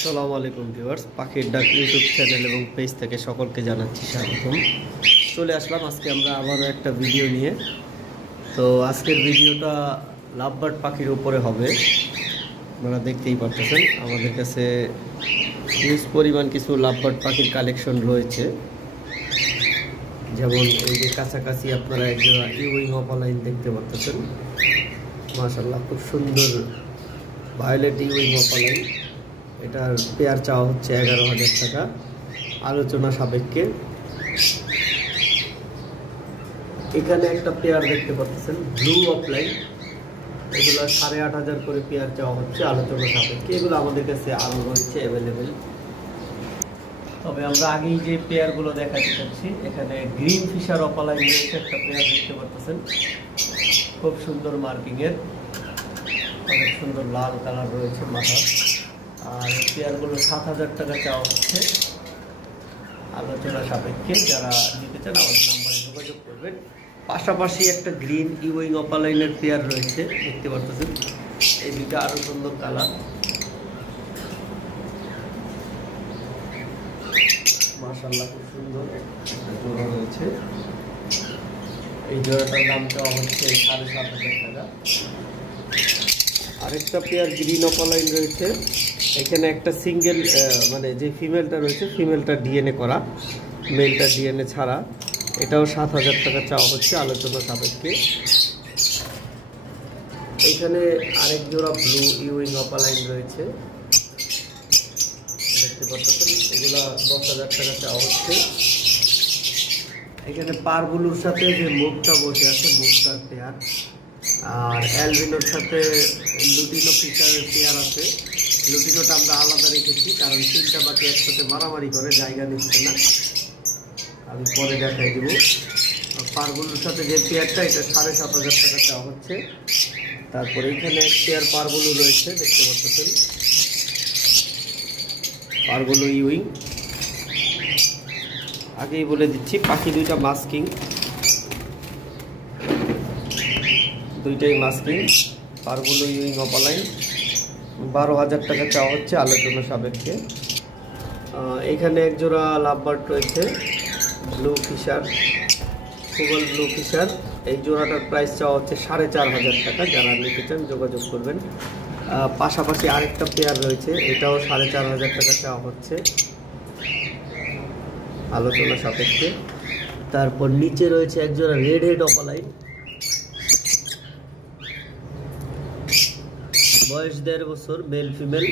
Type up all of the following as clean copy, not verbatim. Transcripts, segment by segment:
আসসালামু আলাইকুম ভিউয়ার্স, পাখির ডাক ইউটিউব চ্যানেল এবং পেজ থেকে সকলকে জানাচ্ছি স্বাগতম। চলে আসলাম আজকে আমরা আবারও একটা ভিডিও নিয়ে। তো আজকের ভিডিওটা লাভবার্ড পাখির উপরে হবে। আপনারা দেখতেই পাচ্ছেন আমাদের কাছে হিউজ পরিমাণ কিছু লাভবার্ড পাখির কালেকশন রয়েছে। যেমন এই যে কাছাকাছি আপনারা একজোড়া ইউইং অপালাইন দেখতে পাচ্ছেন, মাশাআল্লাহ খুব সুন্দর ভায়োলেট ইউইং অপালাইন। এটার পেয়ার চাওয়া হচ্ছে 11,000 টাকা, আলোচনা সাপেক্ষে। এখানে একটা পেয়ার দেখতে পাচ্ছেন ব্লু অফলাইন, এগুলো 8,500 করে পেয়ার চাওয়া হচ্ছে, আলোচনা সাপেক্ষে। এগুলো আমাদের কাছে আরও রয়েছে অ্যাভেলেবেল। তবে আমরা আগেই যে পেয়ারগুলো দেখাতে চাচ্ছি, এখানে গ্রিন ফিশার অপালাইন রয়েছে একটা পেয়ার দেখতে পাচ্ছেন, খুব সুন্দর মার্কিংয়ের, অনেক সুন্দর লাল কালার রয়েছে মাথা। আর পেয়ারগুলো 7,000 টাকা চাওয়া হচ্ছে, আলোচনা সাপেক্ষে। যারা নিতে চান আমাদের নাম্বারে যোগাযোগ করবেন। পাশাপাশি একটা গ্রিন ইউইং অপালাইনের পেয়ার রয়েছে দেখতে পাচ্ছেন, এই দুইটা আরও সুন্দর কালার, মাশাআল্লাহ খুব সুন্দর একটা জোড়া রয়েছে। এই জোড়াটার দাম চাওয়া হচ্ছে 7,500 টাকা। আরেকটা পেয়ার গ্রিন অপালাইন রয়েছে, এখানে একটা সিঙ্গেল মানে যে ফিমেলটা রয়েছে, ফিমেলটা ডিএনএ করা, মেলটা ডিএনএ ছাড়া। এটাও 7,000 টাকা চাওয়া হচ্ছে, আলোচনা সাপেক্ষে। এখানে আরেক জোড়া ব্লু ইউইং অপালাইন রয়েছে দেখতে পাচ্ছেন, এগুলা 10,000 টাকা চাওয়া হচ্ছে। এখানে পারগুলোর সাথে যে মুখটা বসে আছে, মুখটার পেয়ার, আর অ্যালবিনোর সাথে লুটিনো ফিশারের পেয়ার আছে। লুটিনোটা আমরা আলাদা রেখেছি কারণ তিনটা বাকি একসাথে মারামারি করে, জায়গা নিচ্ছে না, আমি পরে দেখাই দিব। পারগুলোর সাথে যে পেয়ারটা, এটা 7,500 টাকা চাওয়া হচ্ছে। তারপরে এখানে এক পেয়ার পারগুলো রয়েছে দেখতে পাচ্ছেন, পারগুলো ইউইং। আগেই বলে দিচ্ছি পাখি দুইটা মাস্কিং, দুইটাই মাস্কিং। পারগুলো ইউইং অপালাইন 12,000 টাকা চাওয়া হচ্ছে, আলোচনা সাপেক্ষে। এখানে এক জোড়া লাভবার্ড রয়েছে ব্লু ফিশার, ফুগল ব্লু ফিশার। এই জোড়াটার প্রাইস চাওয়া হচ্ছে 4,500 টাকা। যারা নিতে চান যোগাযোগ করবেন। পাশাপাশি আরেকটা পেয়ার রয়েছে, এটাও 4,500 টাকা চাওয়া হচ্ছে, আলোচনা সাপেক্ষে। তারপর নিচে রয়েছে এক জোড়া রেড হেড অপালাইন, বয়স 1.5 বছর, মেল ফিমেল,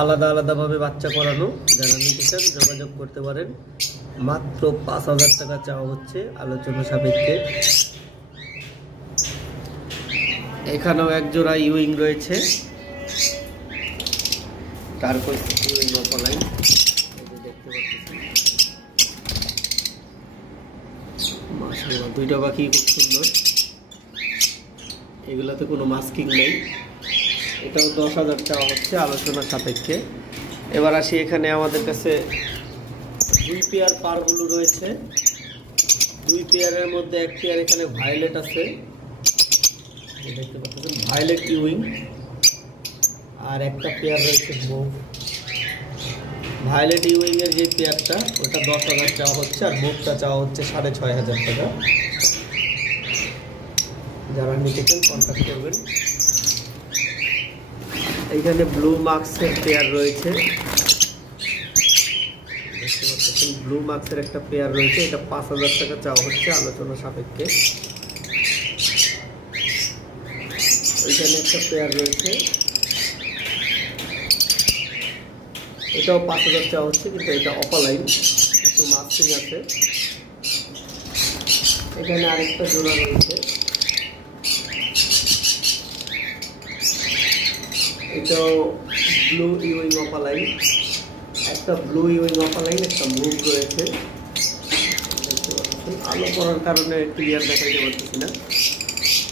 আলাদা আলাদাভাবে বাচ্চা করানো। যারা নিতে চান যোগাযোগ করতে পারেন। মাত্র 5,000 টাকা চাওয়া হচ্ছে, আলোচনা সাপেক্ষে। এখানেও এক জোড়া ইউইং রয়েছে, তারপর ইউইং অপালাইন দেখতে পাচ্ছেন, মাশাআল্লাহ দুইটা পাখি খুব সুন্দর। এগুলাতে কোনো মাস্কিং নেই। এটাও 10,000 চাওয়া হচ্ছে, আলোচনা সাপেক্ষে। এবার আসি, এখানে আমাদের কাছে 2 পেয়ার পারগুলো রয়েছে। 2 পেয়ারের মধ্যে এক পেয়ার এখানে ভায়োলেট আছে দেখতে পাচ্ছেন, ভায়োলেট ইউইং। আর একটা পেয়ার রয়েছে মুভ। ভায়োলেট ইউইং এর যে পেয়ারটা, ওটা 10,000 চাওয়া হচ্ছে, আর মুভটা চাওয়া হচ্ছে 6,500 টাকা। যারা নিতে চান কন্ট্যাক্ট করবেন। এইখানে ব্লু মার্কসের পেয়ার রয়েছে দেখতে পাচ্ছেন, ব্লু মার্কসের একটা পেয়ার রয়েছে, এটা 5,000 টাকা চাওয়া হচ্ছে, আলোচনা সাপেক্ষে। এইখানে একটা পেয়ার রয়েছে, এটাও 5,000 চাওয়া হচ্ছে, কিন্তু এটা অপালাইন, একটু মার্কসিং আছে। এখানে আরেকটা জোড়া রয়েছে, এটাও ব্লু ইউইং অপালাইন, একটা ব্লু ইউইং অপালাইন, একটা মুভ রয়েছে দেখতে পাচ্ছেন। আলো করার কারণে ক্লিয়ার দেখাইতে পারতেছি না।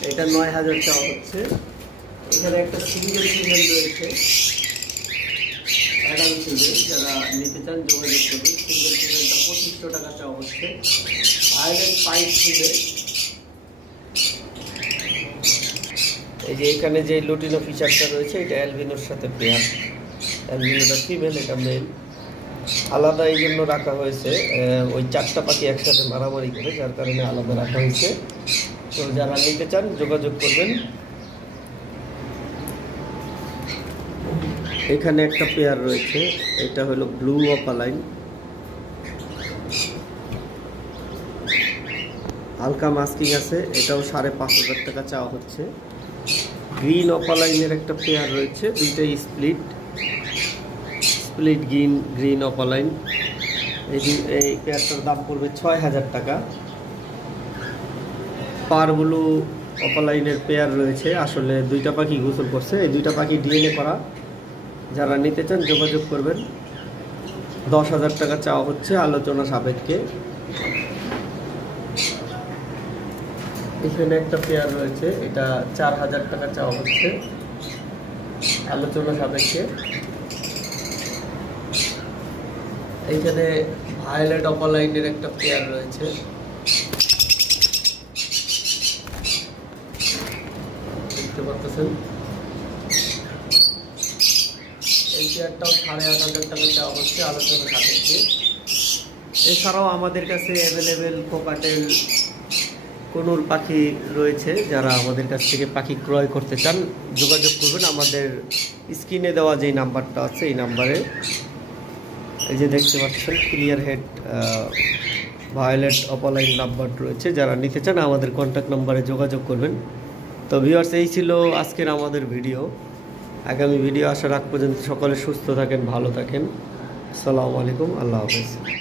এটা 9,000 চাওয়া হচ্ছে। এখানে একটা সিঙ্গেল ফিমেল রয়েছে, অ্যাডাল্ট ফিমেল। যারা নিতে চান যোগাযোগ করবেন। সিঙ্গেল ফিমেলটা 2,500 টাকা চাওয়া হচ্ছে, আইল্যান্ড 5 ফিমেল। এই যে এখানে যে লুটিনো ফিচারটা রয়েছে, এটা অ্যালবিনোর সাথে পেয়ার, অ্যালবিনোটা ফিমেল, এটা মেল। আলাদা এই জন্য রাখা হয়েছে, ওই 4টা পাখি একসাথে মারামারি করে, যার কারণে আলাদা রাখা হয়েছে। তো যারা নিতে চান যোগাযোগ করবেন। এখানে একটা পেয়ার রয়েছে, এটা হলো ব্লু অপালাইন, হালকা মাস্কিং আছে, এটাও 5,500 টাকা চাওয়া হচ্ছে। গ্রিন অপালাইনের একটা পেয়ার রয়েছে, দুইটাই স্প্লিট গ্রিন অপালাইন। এই পেয়ারটার দাম পড়বে 6,000 টাকা। পার ব্লু অপালাইনের পেয়ার রয়েছে, আসলে 2টা পাখি গোসল করছে, এই 2টা পাখি ডিএনএ করা। যারা নিতে চান যোগাযোগ করবেন। 10,000 টাকা চাওয়া হচ্ছে আলোচনা সাপেক্ষে। এখানে একটা পেয়ার রয়েছে, এটা 4,000 টাকা চাওয়া হচ্ছে আলোচনা সাপেক্ষে। এইখানে ভায়োলেট অপালাইনের একটা পেয়ার রয়েছে, দেখতে পাচ্ছেন। এই পেয়ারটাও 8,500 টাকা চাওয়া হচ্ছে আলোচনা সাপেক্ষে। এছাড়াও আমাদের কাছে অ্যাভেলেবেল কোকাটেল, কোনুর পাখি রয়েছে। যারা আমাদের কাছ থেকে পাখি ক্রয় করতে চান যোগাযোগ করবেন আমাদের স্ক্রিনে দেওয়া যে নাম্বারটা আছে, এই নাম্বারে। এই যে দেখতে পাচ্ছেন clear head violet opaline number রয়েছে। যারা নিতে চান আমাদের কন্ট্যাক্ট নাম্বারে যোগাযোগ করবেন। তো ভিউয়ার্স, এই ছিল আজকের আমাদের ভিডিও। আগামী ভিডিও আসার আগ পর্যন্ত সকলে সুস্থ থাকেন, ভালো থাকেন। আসসালামু আলাইকুম, আল্লাহ হাফেজ।